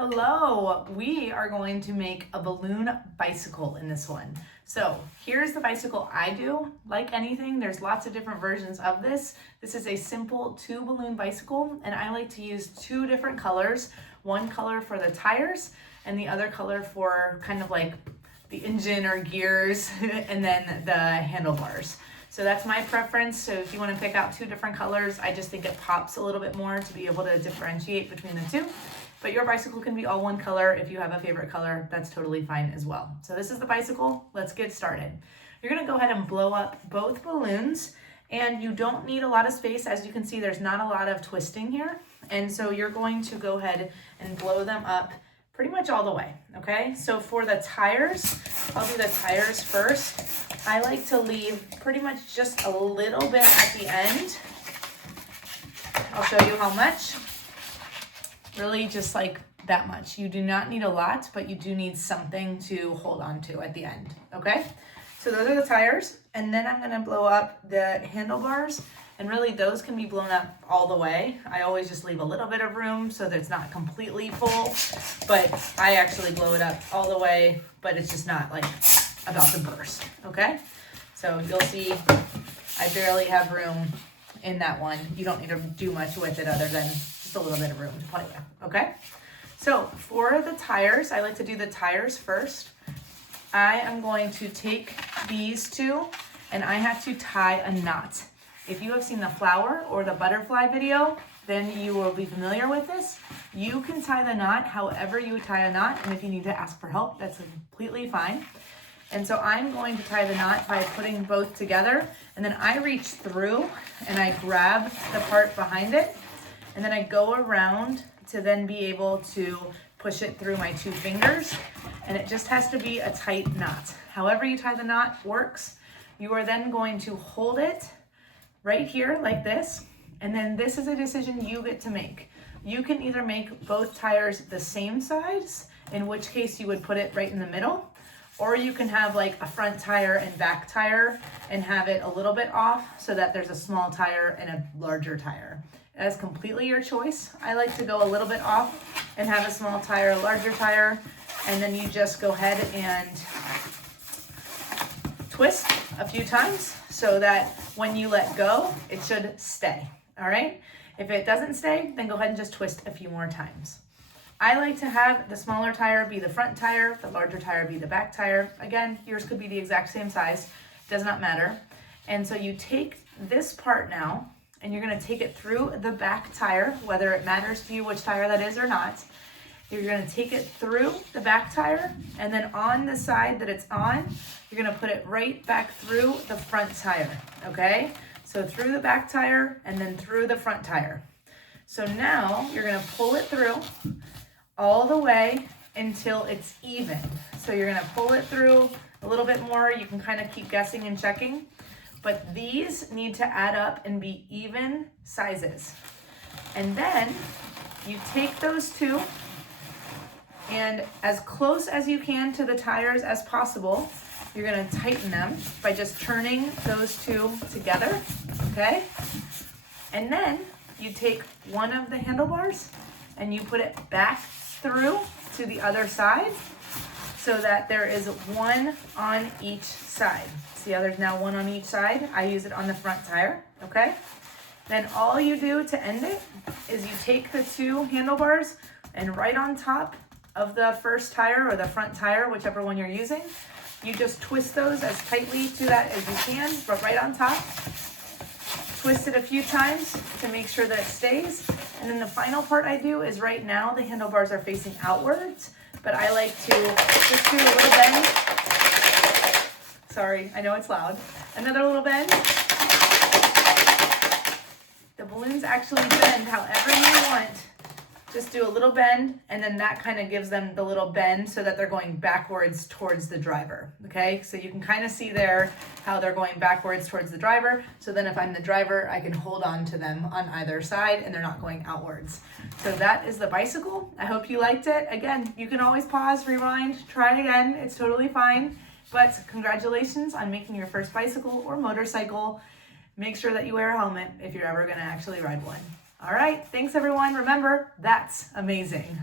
Hello, we are going to make a balloon bicycle in this one. So here's the bicycle I do. Like anything, there's lots of different versions of this. This is a simple 2 balloon bicycle, and I like to use 2 different colors. One color for the tires and the other color for kind of like the engine or gears and then the handlebars. So that's my preference. So if you want to pick out 2 different colors, I just think it pops a little bit more to be able to differentiate between the 2. But your bicycle can be all one color. If you have a favorite color, that's totally fine as well. So this is the bicycle. Let's get started. You're gonna go ahead and blow up both balloons, and you don't need a lot of space. As you can see, there's not a lot of twisting here. And so you're going to go ahead and blow them up pretty much all the way, okay? So for the tires, I'll do the tires first. I like to leave pretty much just a little bit at the end. I'll show you how much. Really just like that much. You do not need a lot, but you do need something to hold on to at the end, okay? So those are the tires, and then I'm gonna blow up the handlebars, and really those can be blown up all the way. I always just leave a little bit of room so that it's not completely full, but I actually blow it up all the way, but it's just not like about to burst, okay? So you'll see I barely have room in that one. You don't need to do much with it other than just a little bit of room to play with, okay? So for the tires, I like to do the tires first. I am going to take these 2 and I have to tie a knot. If you have seen the flower or the butterfly video, then you will be familiar with this. You can tie the knot however you would tie a knot, and if you need to ask for help, that's completely fine. And so I'm going to tie the knot by putting both together, and then I reach through and I grab the part behind it, and then I go around to then be able to push it through my 2 fingers, and it just has to be a tight knot. However you tie the knot works. You are then going to hold it right here like this, and then this is a decision you get to make. You can either make both tires the same size, in which case you would put it right in the middle, or you can have like a front tire and back tire and have it a little bit off so that there's a small tire and a larger tire. That's completely your choice. I like to go a little bit off and have a small tire, a larger tire, and then you just go ahead and twist a few times so that when you let go, it should stay, all right? If it doesn't stay, then go ahead and just twist a few more times. I like to have the smaller tire be the front tire, the larger tire be the back tire. Again, yours could be the exact same size, does not matter. And so you take this part now, and you're gonna take it through the back tire, whether it matters to you which tire that is or not. You're gonna take it through the back tire, and then on the side that it's on, you're gonna put it right back through the front tire, okay? So through the back tire, and then through the front tire. So now you're gonna pull it through all the way until it's even. So you're gonna pull it through a little bit more. You can kind of keep guessing and checking, but these need to add up and be even sizes. And then you take those 2 and as close as you can to the tires as possible, you're gonna tighten them by just turning those 2 together, okay? And then you take one of the handlebars and you put it back through to the other side so that there is one on each side. See how there's now one on each side? I use it on the front tire, okay? Then all you do to end it is you take the 2 handlebars and right on top of the first tire or the front tire, whichever one you're using, you just twist those as tightly to that as you can, but right on top. Twist it a few times to make sure that it stays. And then the final part I do is right now the handlebars are facing outwards, but I like to just do a little bend. Sorry, I know it's loud. Another little bend. The balloons actually bend however you want. Just do a little bend, and then that kind of gives them the little bend so that they're going backwards towards the driver, okay? So you can kind of see there how they're going backwards towards the driver. So then if I'm the driver, I can hold on to them on either side and they're not going outwards. So that is the bicycle. I hope you liked it. Again, you can always pause, rewind, try it again. It's totally fine. But congratulations on making your first bicycle or motorcycle. Make sure that you wear a helmet if you're ever gonna actually ride one. All right, thanks everyone. Remember, that's amazing.